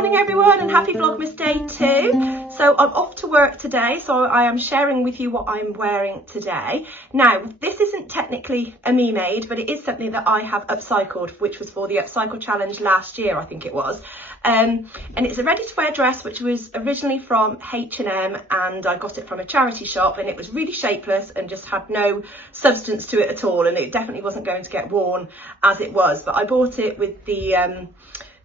morning everyone, and happy Vlogmas day 2. So I'm off to work today, so I am sharing with you what I'm wearing today. Now this isn't technically a me made, but it is something that I have upcycled, which was for the upcycle challenge last year, I think it was. And it's a ready to wear dress which was originally from H&M, and I got it from a charity shop, and it was really shapeless and just had no substance to it at all, and it definitely wasn't going to get worn as it was. But I bought it with the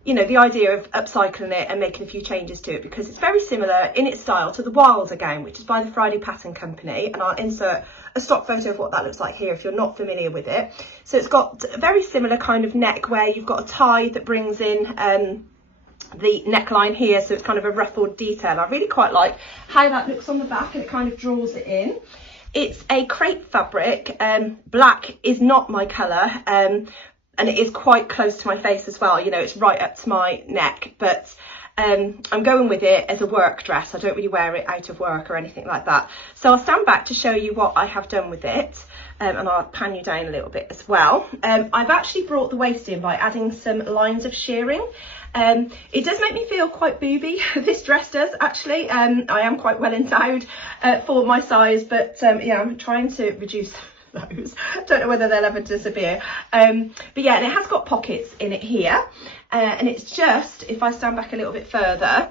you know, the idea of upcycling it and making a few changes to it, because it's very similar in its style to the Wilder gown, which is by the Friday Pattern Company, and I'll insert a stock photo of what that looks like here if you're not familiar with it. So it's got a very similar kind of neck where you've got a tie that brings in the neckline here, so it's kind of a ruffled detail. I really quite like how that looks on the back, and it kind of draws it in. It's a crepe fabric. Black is not my colour, and it is quite close to my face as well. You know, it's right up to my neck, but I'm going with it as a work dress. I don't really wear it out of work or anything like that. So I'll stand back to show you what I have done with it, and I'll pan you down a little bit as well. I've actually brought the waist in by adding some lines of shearing. It does make me feel quite booby, this dress does actually. I am quite well endowed for my size, but yeah, I'm trying to reduce those. Don't know whether they'll ever disappear. But yeah, and it has got pockets in it here, and it's just, if I stand back a little bit further,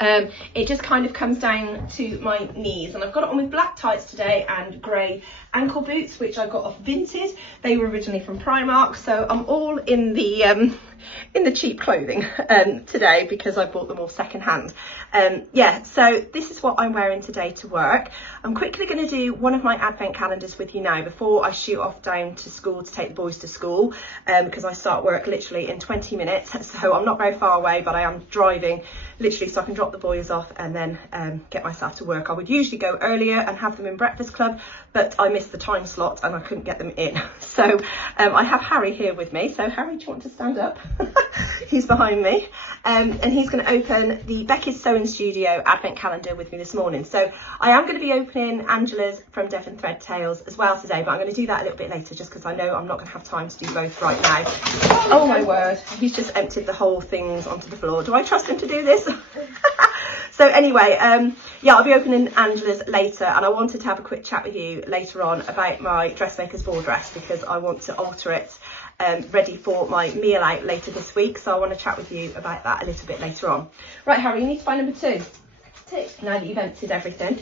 it just kind of comes down to my knees, and I've got it on with black tights today and grey ankle boots, which I got off Vinted. They were originally from Primark, so I'm all in the cheap clothing today, because I bought them all second hand. Yeah, so this is what I'm wearing today to work. I'm quickly going to do one of my advent calendars with you now before I shoot off down to school to take the boys to school, because I start work literally in 20 minutes, so I'm not very far away, but I am driving literally so I can drop the boys off and then get myself to work. I would usually go earlier and have them in breakfast club, but I missed the time slot and I couldn't get them in. So I have Harry here with me. So Harry, do you want to stand up? He's behind me, and he's going to open the Becky's Sewing Studio advent calendar with me this morning. So I am going to be opening Angela's from Devon Thread Tales as well today, but I'm going to do that a little bit later, just because I know I'm not going to have time to do both right now. Oh my word, he's just emptied the whole things onto the floor. Do I trust him to do this? So anyway, yeah, I'll be opening Angela's later, and I wanted to have a quick chat with you later on about my Dressmakers Ball Dress, because I want to alter it ready for my meal out later this week. So I want to chat with you about that a little bit later on. Right, Harry, you need to find number 2. Now that you've emptied everything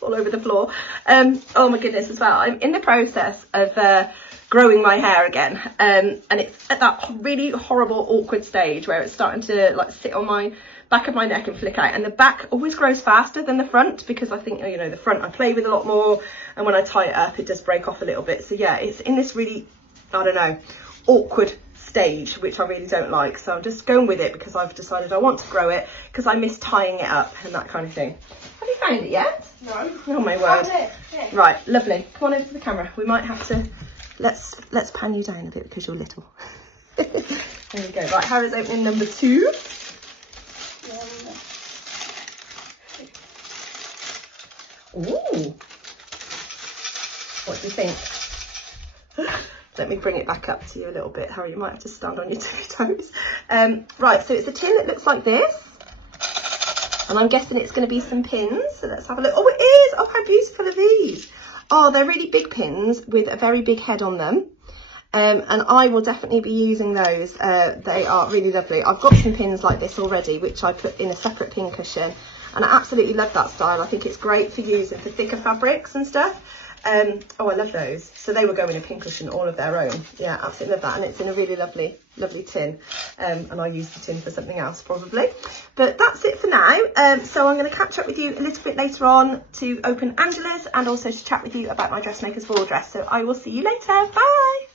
all over the floor. Oh my goodness, as well, I'm in the process of growing my hair again, and it's at that really horrible awkward stage where it's starting to like sit on my back of my neck and flick out, and the back always grows faster than the front, because I think, you know, the front I play with a lot more, and when I tie it up it does break off a little bit. So yeah, it's in this really, I don't know, awkward stage, which I really don't like. So I'm just going with it because I've decided I want to grow it, because I miss tying it up and that kind of thing. Have you found it yet? No. Oh my word. Right, lovely. Come on over to the camera. We might have to, let's pan you down a bit because you're little. There we go. Right, Harry's opening number 2. Ooh. What do you think? Let me bring it back up to you a little bit, Harry. You might have to stand on your 2 toes. Right, so it's a tin that looks like this, and I'm guessing it's going to be some pins. So let's have a look. Oh, it is! Oh, how beautiful are these? Oh, they're really big pins with a very big head on them. And I will definitely be using those. They are really lovely. I've got some pins like this already, which I put in a separate pin cushion, and I absolutely love that style. I think it's great for using for thicker fabrics and stuff. Oh, I love those. So they will go in a pin cushion all of their own. Yeah, absolutely love that. And it's in a really lovely tin. And I'll use the tin for something else probably. But that's it for now. So I'm going to catch up with you a little bit later on to open Angela's, and also to chat with you about my Dressmakers Ball Dress. So I will see you later. Bye.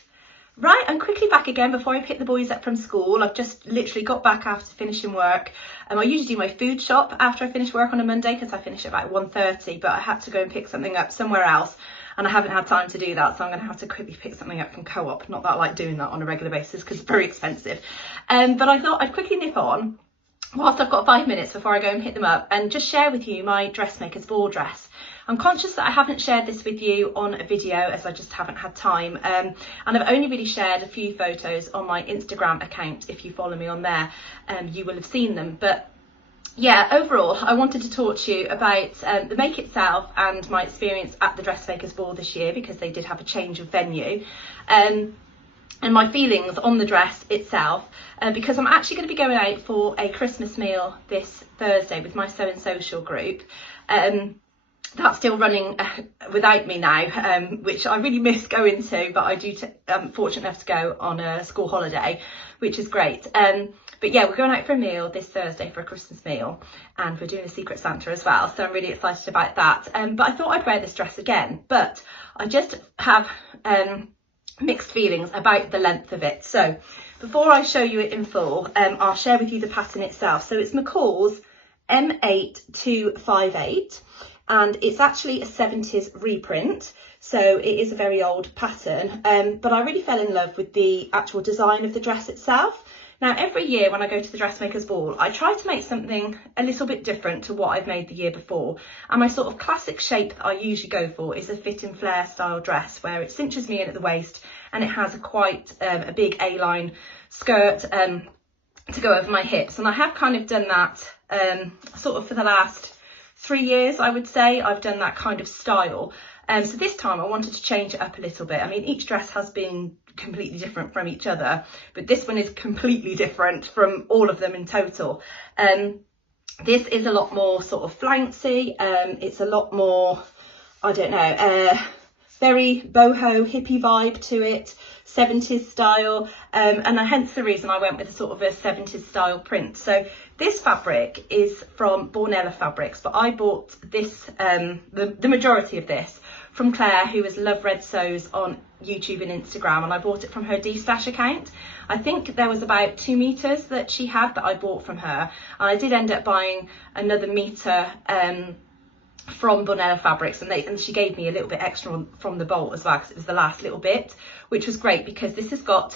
Right, I'm quickly back again before I pick the boys up from school. I've just literally got back after finishing work. I usually do my food shop after I finish work on a Monday, because I finish at about 1:30, but I had to go and pick something up somewhere else, and I haven't had time to do that, so I'm going to have to quickly pick something up from Co-op. Not that I like doing that on a regular basis, because it's very expensive. But I thought I'd quickly nip on whilst I've got 5 minutes before I go and hit them up, and just share with you my Dressmakers Ball Dress. I'm conscious that I haven't shared this with you on a video as I just haven't had time, and I've only really shared a few photos on my Instagram account. If you follow me on there, you will have seen them. But yeah, overall I wanted to talk to you about the make itself and my experience at the Dressmakers Ball this year, because they did have a change of venue, and my feelings on the dress itself, because I'm actually going to be going out for a Christmas meal this Thursday with my Sew and Social group. That's still running without me now, which I really miss going to, but I do fortunate enough to go on a school holiday, which is great. But yeah, we're going out for a meal this Thursday for a Christmas meal, and we're doing a Secret Santa as well, so I'm really excited about that. But I thought I'd wear this dress again, but I just have mixed feelings about the length of it. So before I show you it in full, I'll share with you the pattern itself. So it's McCalls M8258. And it's actually a 70s reprint, so it is a very old pattern, but I really fell in love with the actual design of the dress itself. Now, every year when I go to the Dressmakers Ball, I try to make something a little bit different to what I've made the year before, and my sort of classic shape that I usually go for is a fit and flare style dress where it cinches me in at the waist and it has quite a big A-line skirt to go over my hips, and I have kind of done that sort of for the last 3 years, I would say. I've done that kind of style. So this time I wanted to change it up a little bit. I mean, each dress has been completely different from each other, but this one is completely different from all of them in total. This is a lot more sort of flouncy. It's a lot more, I don't know, very boho hippie vibe to it, 70s style, and hence the reason I went with a sort of a 70s style print. So this fabric is from Bornella Fabrics, but I bought this, the majority of this, from Claire, who is Love Red Sews on YouTube and Instagram, and I bought it from her D-Stash account. I think there was about 2 meters that she had that I bought from her, and I did end up buying another meter from Bornella Fabrics, and she gave me a little bit extra from the bolt as well, because it was the last little bit, which was great because this has got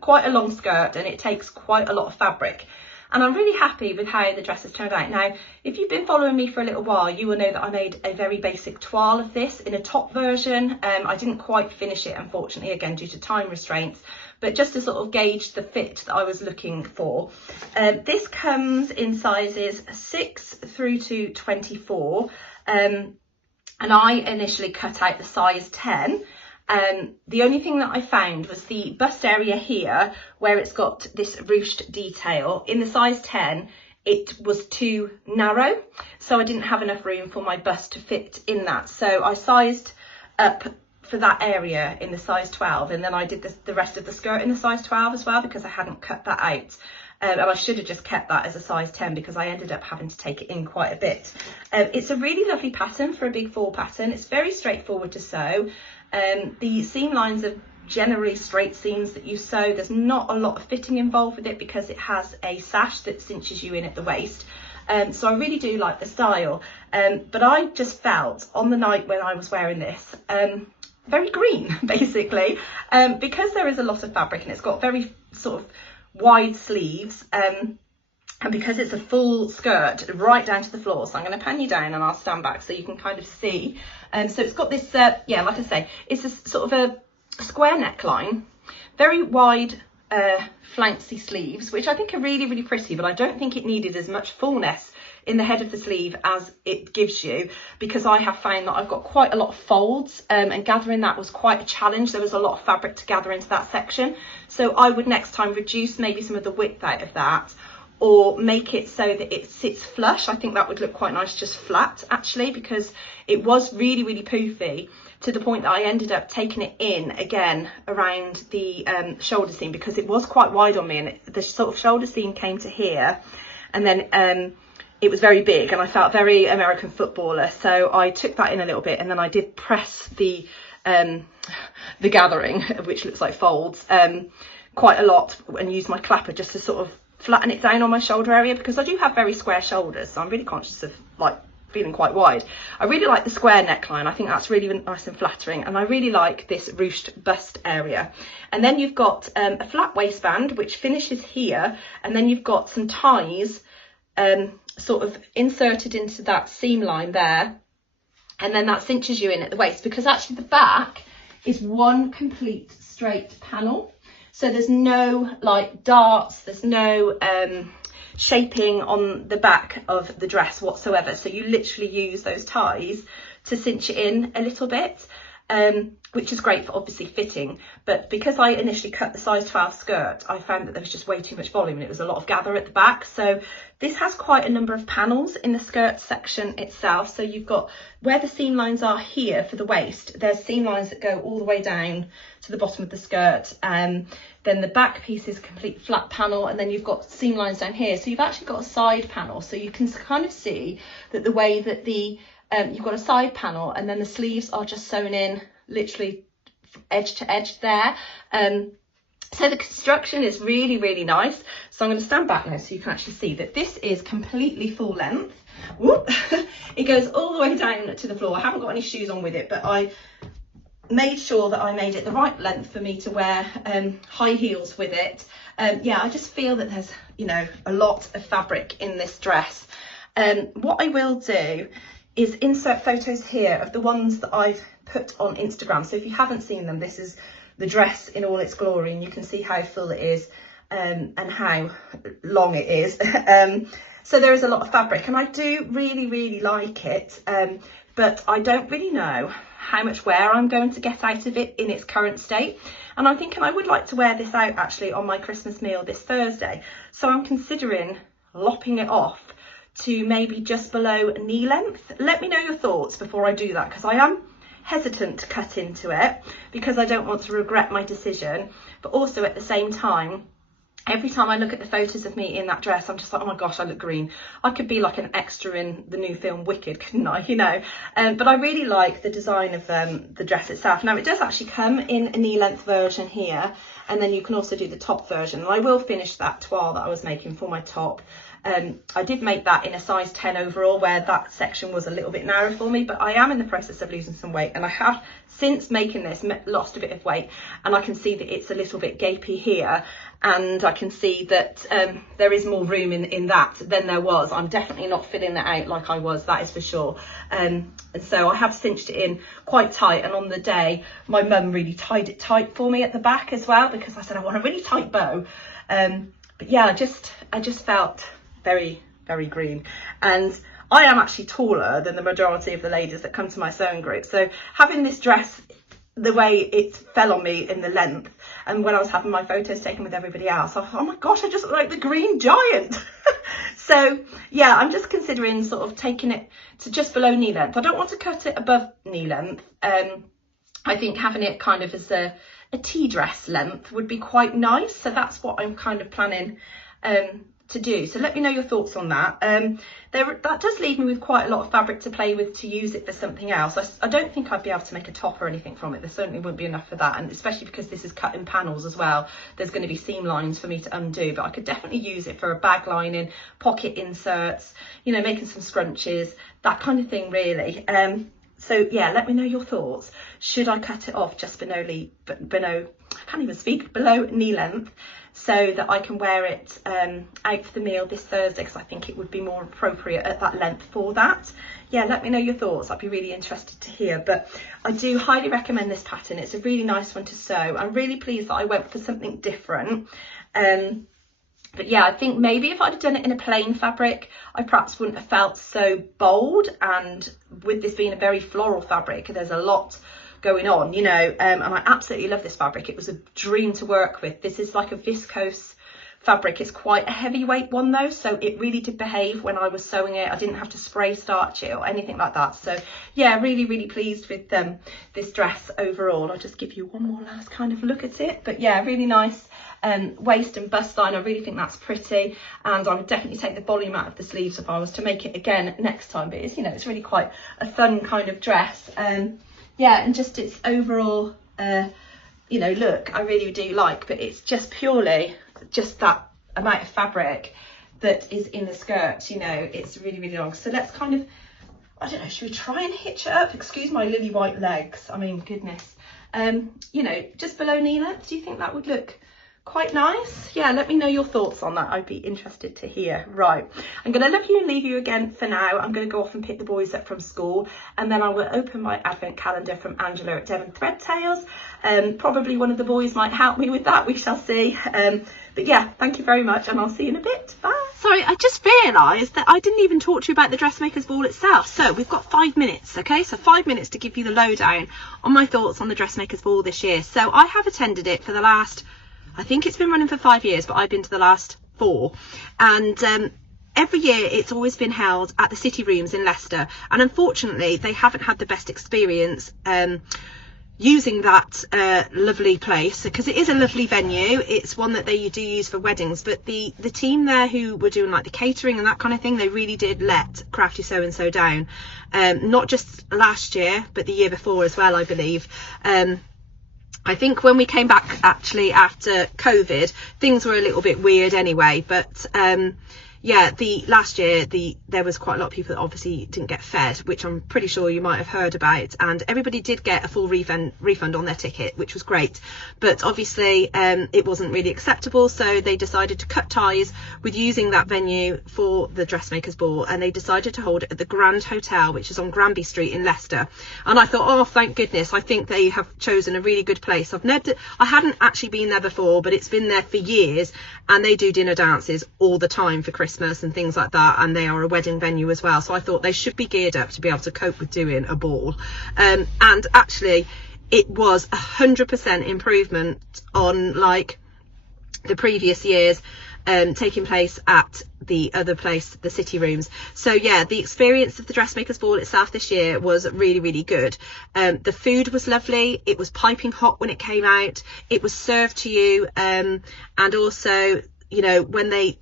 quite a long skirt and it takes quite a lot of fabric. And I'm really happy with how the dress has turned out. Now, if you've been following me for a little while, you will know that I made a very basic toile of this in a top version. I didn't quite finish it, unfortunately, again, due to time restraints, but just to sort of gauge the fit that I was looking for. This comes in sizes 6 through to 24. And I initially cut out the size 10. The only thing that I found was the bust area here, where it's got this ruched detail. In the size 10, it was too narrow, so I didn't have enough room for my bust to fit in that. So I sized up for that area in the size 12, and then I did the rest of the skirt in the size 12 as well, because I hadn't cut that out. And I should have just kept that as a size 10 because I ended up having to take it in quite a bit. It's a really lovely pattern for a big fall pattern. It's very straightforward to sew. The seam lines are generally straight seams that you sew. There's not a lot of fitting involved with it because it has a sash that cinches you in at the waist. So I really do like the style. But I just felt on the night when I was wearing this, very green basically, because there is a lot of fabric and it's got very sort of wide sleeves, and because it's a full skirt right down to the floor. So I'm going to pan you down and I'll stand back so you can kind of see. So it's got this, yeah, like I say, it's a sort of a square neckline, very wide flouncy sleeves, which I think are really, really pretty, but I don't think it needed as much fullness in the head of the sleeve as it gives you, because I have found that I've got quite a lot of folds, and gathering that was quite a challenge. There was a lot of fabric to gather into that section, so I would next time reduce maybe some of the width out of that, or make it so that it sits flush. I think that would look quite nice just flat actually, because it was really, really poofy to the point that I ended up taking it in again around the shoulder seam, because it was quite wide on me, and the sort of shoulder seam came to here, and then it was very big and I felt very American footballer, so I took that in a little bit, and then I did press the gathering, which looks like folds, quite a lot, and used my clapper just to sort of flatten it down on my shoulder area, because I do have very square shoulders, so I'm really conscious of like feeling quite wide. I really like the square neckline. I think that's really nice and flattering, and I really like this ruched bust area. And then you've got a flat waistband which finishes here, and then you've got some ties sort of inserted into that seam line there, and then that cinches you in at the waist, because actually the back is one complete straight panel. So there's no like darts, there's no shaping on the back of the dress whatsoever. So you literally use those ties to cinch it in a little bit, which is great for obviously fitting. But because I initially cut the size 12 skirt, I found that there was just way too much volume and it was a lot of gather at the back. So this has quite a number of panels in the skirt section itself. So you've got where the seam lines are here for the waist, there's seam lines that go all the way down to the bottom of the skirt. Then the back piece is a complete flat panel, and then you've got seam lines down here. So you've actually got a side panel. So you can kind of see that the way that the you've got a side panel, and then the sleeves are just sewn in literally edge to edge there. So the construction is really, really nice. So I'm going to stand back now so you can actually see that this is completely full length. Whoop. It goes all the way down to the floor. I haven't got any shoes on with it, but I made sure that I made it the right length for me to wear high heels with it. Yeah, I just feel that there's, you know, a lot of fabric in this dress. What I will do is insert photos here of the ones that I've put on Instagram. So if you haven't seen them, this is the dress in all its glory, and you can see how full it is and how long it is. So there is a lot of fabric, and I do really, really like it, but I don't really know how much wear I'm going to get out of it in its current state. And I'm thinking I would like to wear this out actually on my Christmas meal this Thursday. So I'm considering lopping it off to maybe just below knee length. Let me know your thoughts before I do that, because I am hesitant to cut into it because I don't want to regret my decision. But also at the same time, every time I look at the photos of me in that dress, I'm just like, oh my gosh, I look green. I could be like an extra in the new film Wicked, couldn't I? You know, but I really like the design of the dress itself. Now it does actually come in a knee length version here, and then you can also do the top version. And I will finish that toile that I was making for my top. I did make that in a size 10 overall, where that section was a little bit narrow for me, but I am in the process of losing some weight, and I have since making this lost a bit of weight, and I can see that it's a little bit gapey here, and I can see that there is more room in that than there was. I'm definitely not filling that out like I was, that is for sure. And so I have cinched it in quite tight, and on the day my mum really tied it tight for me at the back as well, because I said I want a really tight bow. But yeah, I just felt very, very green, and I am actually taller than the majority of the ladies that come to my sewing group. So having this dress the way it fell on me in the length, and when I was having my photos taken with everybody else, I thought, oh my gosh, I just look like the green giant. So yeah, I'm just considering sort of taking it to just below knee length. I don't want to cut it above knee length. I think having it kind of as a tea dress length would be quite nice. So that's what I'm kind of planning to do. So let me know your thoughts on that. That does leave me with quite a lot of fabric to play with to use it for something else. I don't think I'd be able to make a top or anything from it. There certainly wouldn't be enough for that, and especially because this is cut in panels as well, there's going to be seam lines for me to undo. But I could definitely use it for a bag lining, pocket inserts, you know, making some scrunches, that kind of thing really. So yeah, let me know your thoughts. Should I cut it off just below knee length, so that I can wear it out for the meal this Thursday, because I think it would be more appropriate at that length for that. Yeah, let me know your thoughts. I'd be really interested to hear. But I do highly recommend this pattern. It's a really nice one to sew. I'm really pleased that I went for something different. But yeah, I think maybe if I'd have done it in a plain fabric, I perhaps wouldn't have felt so bold. And with this being a very floral fabric, there's a lot going on, you know, and I absolutely love this fabric. It was a dream to work with. This is like a viscose fabric. It's quite a heavyweight one though, so it really did behave when I was sewing it. I didn't have to spray starch it or anything like that. So yeah, really, really pleased with this dress overall. I'll just give you one more last kind of look at it. But yeah, really nice waist and bust line. I really think that's pretty, and I would definitely take the volume out of the sleeves if I was to make it again next time. But it's, you know, it's really quite a fun kind of dress. Yeah, and just its overall, you know, look, I really do like, but it's just purely just that amount of fabric that is in the skirt, you know, it's really, really long. So let's kind of, I don't know, should we try and hitch it up? Excuse my lily white legs. I mean, goodness. You know, just below knee length, do you think that would look Quite nice. Yeah, let me know your thoughts on that. I'd be interested to hear. Right, I'm going to love you and leave you again for now. I'm going to go off and pick the boys up from school, and then I will open my advent calendar from Angela at Devon Threadtails. Probably one of the boys might help me with that, we shall see. But yeah, thank you very much, and I'll see you in a bit. Bye. Sorry, I just realised that I didn't even talk to you about the Dressmakers Ball itself. So we've got 5 minutes, okay? So 5 minutes to give you the lowdown on my thoughts on the Dressmakers Ball this year. So I have attended it for the last, I think it's been running for 5 years, but I've been to the last 4. And every year it's always been held at the City Rooms in Leicester. And unfortunately, they haven't had the best experience using that lovely place, because it is a lovely venue. It's one that they do use for weddings, but the team there who were doing like the catering and that kind of thing, they really did let Crafty So and So down, not just last year but the year before as well, I believe. I think when we came back actually after COVID, things were a little bit weird anyway, but yeah, the last year there was quite a lot of people that obviously didn't get fed, which I'm pretty sure you might have heard about, and everybody did get a full refund on their ticket, which was great. But obviously it wasn't really acceptable, so they decided to cut ties with using that venue for the Dressmakers Ball, and they decided to hold it at the Grand Hotel, which is on Granby Street in Leicester. And I thought, oh, thank goodness, I think they have chosen a really good place. I hadn't actually been there before, but it's been there for years, and they do dinner dances all the time for Christmas and things like that, and they are a wedding venue as well, so I thought they should be geared up to be able to cope with doing a ball. And actually it was 100% improvement on like the previous years taking place at the other place, the City Rooms. So yeah, the experience of the Dressmakers Ball itself this year was really, really good. The food was lovely. It was piping hot when it came out. It was served to you, and also, you know, when they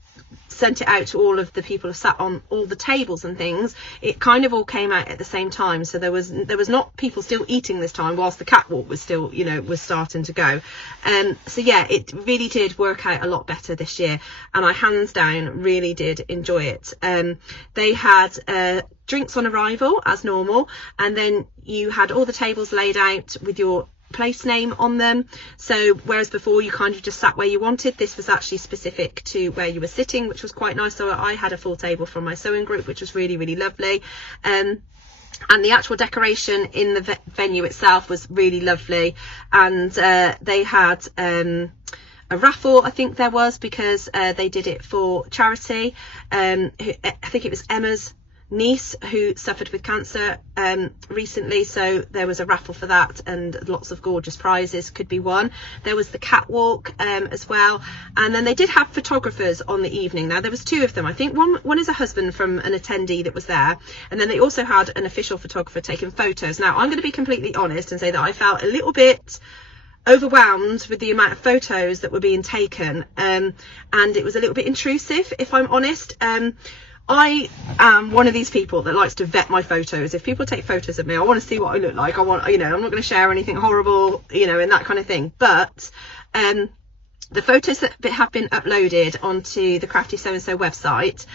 sent it out to all of the people who sat on all the tables and things, it kind of all came out at the same time, so there was not people still eating this time whilst the catwalk was still, you know, was starting to go. So yeah, it really did work out a lot better this year, and I hands down really did enjoy it. They had drinks on arrival as normal, and then you had all the tables laid out with your place name on them. So whereas before you kind of just sat where you wanted, this was actually specific to where you were sitting, which was quite nice. So I had a full table from my sewing group, which was really, really lovely. And the actual decoration in the venue itself was really lovely, and they had a raffle, I think there was, because they did it for charity. I think it was Emma's niece who suffered with cancer recently, so there was a raffle for that, and lots of gorgeous prizes could be won. There was the catwalk as well, and then they did have photographers on the evening. Now there was 2 of them. I think one is a husband from an attendee that was there, and then they also had an official photographer taking photos. Now I'm going to be completely honest and say that I felt a little bit overwhelmed with the amount of photos that were being taken, and it was a little bit intrusive, if I'm honest. I am one of these people that likes to vet my photos. If people take photos of me, I want to see what I look like. I want, you know, I'm not going to share anything horrible, you know, and that kind of thing. But the photos that have been uploaded onto the Crafty So and So website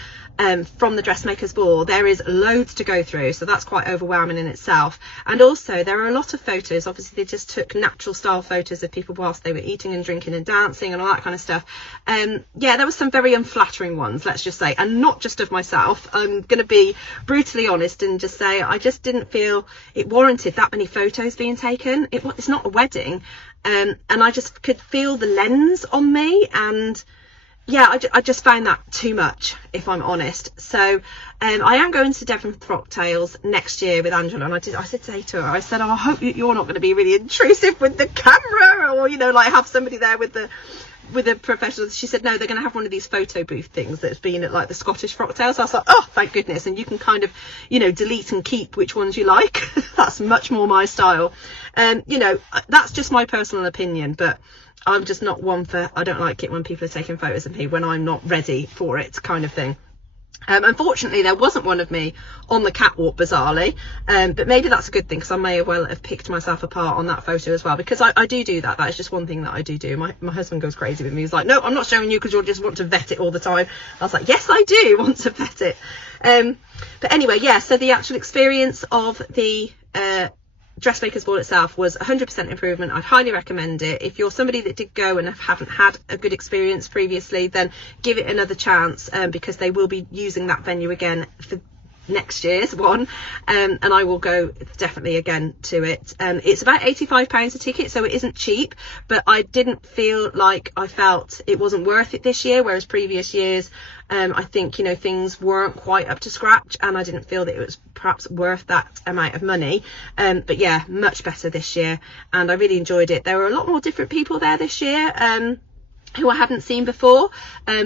from the Dressmakers Ball, there is loads to go through, so that's quite overwhelming in itself. And also there are a lot of photos, obviously they just took natural style photos of people whilst they were eating and drinking and dancing and all that kind of stuff. Yeah, there was some very unflattering ones, let's just say, and not just of myself. I'm going to be brutally honest and just say I just didn't feel it warranted that many photos being taken. It's not a wedding, and I just could feel the lens on me, and yeah, I just found that too much, if I'm honest. So I am going to Devon Threadtails next year with Angela, and I did say to her, I said, oh, I hope you're not going to be really intrusive with the camera, or, you know, like have somebody there with the professionals. She said, no, they're going to have one of these photo booth things that's been at like the Scottish Frocktails. So I was like, oh, thank goodness. And you can kind of, you know, delete and keep which ones you like. That's much more my style. You know, that's just my personal opinion, but I'm just not one for, I don't like it when people are taking photos of me when I'm not ready for it, kind of thing. Unfortunately, there wasn't one of me on the catwalk, bizarrely, but maybe that's a good thing, because I may well have picked myself apart on that photo as well, because I do that. That is just one thing that I do. My husband goes crazy with me. He's like, no, I'm not showing you because you'll just want to vet it all the time. I was like, yes, I do want to vet it. But anyway, yeah, so the actual experience of the Dressmakers Ball itself was 100% improvement. I'd highly recommend it. If you're somebody that did go and haven't had a good experience previously, then give it another chance, because they will be using that venue again for next year's one, and I will go definitely again to it. It's about £85 a ticket, so it isn't cheap, but I didn't feel like I felt it wasn't worth it this year, whereas previous years I think, you know, things weren't quite up to scratch, and I didn't feel that it was perhaps worth that amount of money. But yeah, much better this year, and I really enjoyed it. There were a lot more different people there this year, who I hadn't seen before,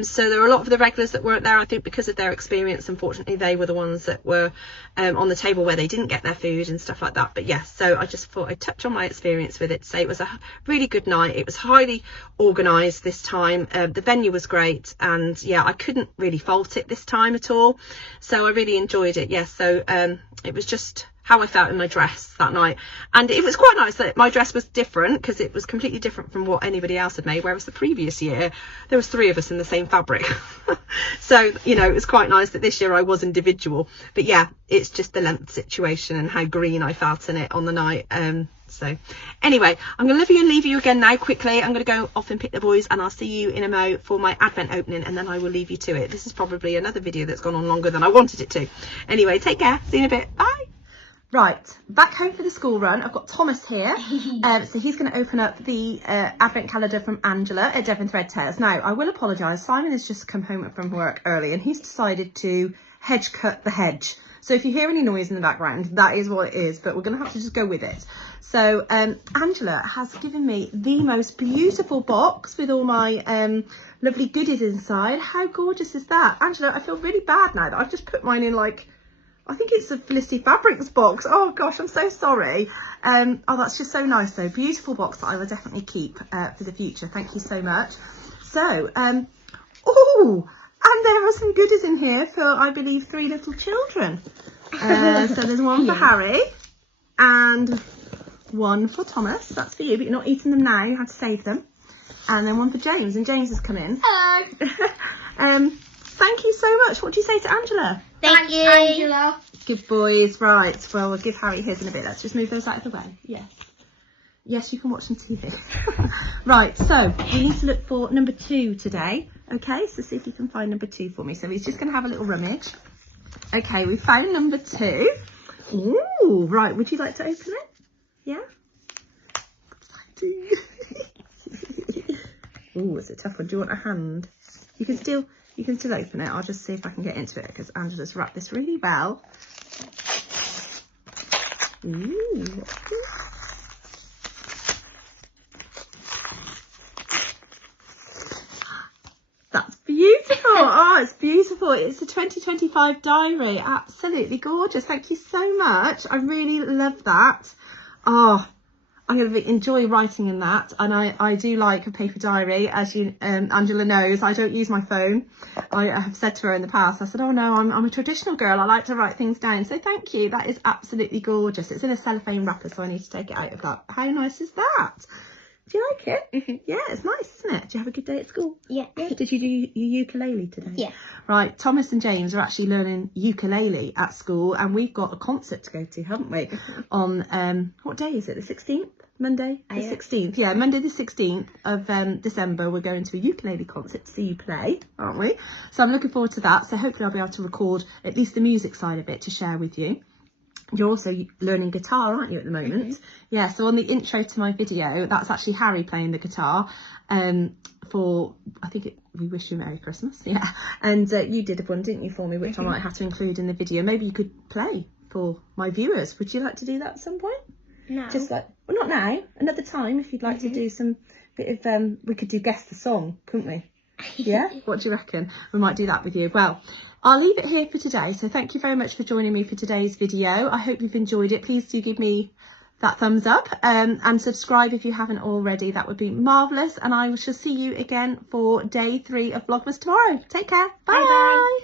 so there were a lot of the regulars that weren't there, I think, because of their experience. Unfortunately, they were the ones that were on the table where they didn't get their food and stuff like that. But yes, so I just thought I'd touch on my experience with it, to say it was a really good night. It was highly organised this time, the venue was great, and yeah, I couldn't really fault it this time at all, so I really enjoyed it. Yes, so it was just how I felt in my dress that night, and it was quite nice that my dress was different, because it was completely different from what anybody else had made, whereas the previous year there was 3 of us in the same fabric. So, you know, it was quite nice that this year I was individual. But yeah, it's just the length situation and how green I felt in it on the night. So anyway, I'm going to leave you again now quickly. I'm going to go off and pick the boys, and I'll see you in a mo for my advent opening, and then I will leave you to it. This is probably another video that's gone on longer than I wanted it to. Anyway, take care, see you in a bit, bye. Right, back home for the school run. I've got Thomas here, so he's going to open up the advent calendar from Angela at Devon Thread Tales. Now, I will apologise, Simon has just come home from work early, and he's decided to hedge cut the hedge. So if you hear any noise in the background, that is what it is, but we're going to have to just go with it. So Angela has given me the most beautiful box with all my lovely goodies inside. How gorgeous is that? Angela, I feel really bad now that I've just put mine in, like, I think it's a Felicity Fabrics box. Oh gosh, I'm so sorry. Oh, that's just so nice though. Beautiful box that I will definitely keep for the future. Thank you so much. So, oh, and there are some goodies in here for, I believe, 3 little children. So there's one for Harry and one for Thomas. That's for you, but you're not eating them now. You have to save them. And then one for James, and James has come in. Hello. Thank you so much. What do you say to Angela? Thank you, Angela. Good boys. Right, well, we'll give Harry his in a bit. Let's just move those out of the way. Yes. Yes, you can watch some TV. Right, so we need to look for number 2 today. Okay, so see if you can find number 2 for me. So he's just going to have a little rummage. Okay, we found number 2. Ooh, right. Would you like to open it? Yeah? Ooh, it's a tough one. Do you want a hand? You can still open it. I'll just see if I can get into it, because Angela's wrapped this really well. Ooh, what's this? That's beautiful. Oh, it's beautiful. It's a 2025 diary. Absolutely gorgeous. Thank you so much. I really love that. Oh, I'm going to enjoy writing in that, and I do like a paper diary, as you Angela knows. I don't use my phone. I have said to her in the past, I said, oh no, I'm a traditional girl, I like to write things down. So thank you, that is absolutely gorgeous. It's in a cellophane wrapper, so I need to take it out of that. How nice is that? Do you like it? Mm-hmm. Yeah, it's nice, isn't it? Did you have a good day at school? Yeah. Did you do your ukulele today? Yeah. Right, Thomas and James are actually learning ukulele at school, and we've got a concert to go to, haven't we? On, what day is it, the 16th? Monday the 16th. Yeah, Monday the 16th of December, we're going to a ukulele concert to see you play, aren't we? So I'm looking forward to that. So hopefully I'll be able to record at least the music side of it to share with you. You're also learning guitar, aren't you, at the moment? Mm-hmm. Yeah, so on the intro to my video, that's actually Harry playing the guitar for, I think we wish you Merry Christmas, yeah. And you did one, didn't you, for me, which I might have to include in the video. Maybe you could play for my viewers. Would you like to do that at some point? No. Just like, well, not now, another time, if you'd like to do some bit of, we could do Guess the Song, couldn't we? Yeah? What do you reckon? We might do that with you. Well, I'll leave it here for today. So thank you very much for joining me for today's video. I hope you've enjoyed it. Please do give me that thumbs up and subscribe if you haven't already. That would be marvellous. And I shall see you again for day 3 of Vlogmas tomorrow. Take care. Bye. Bye.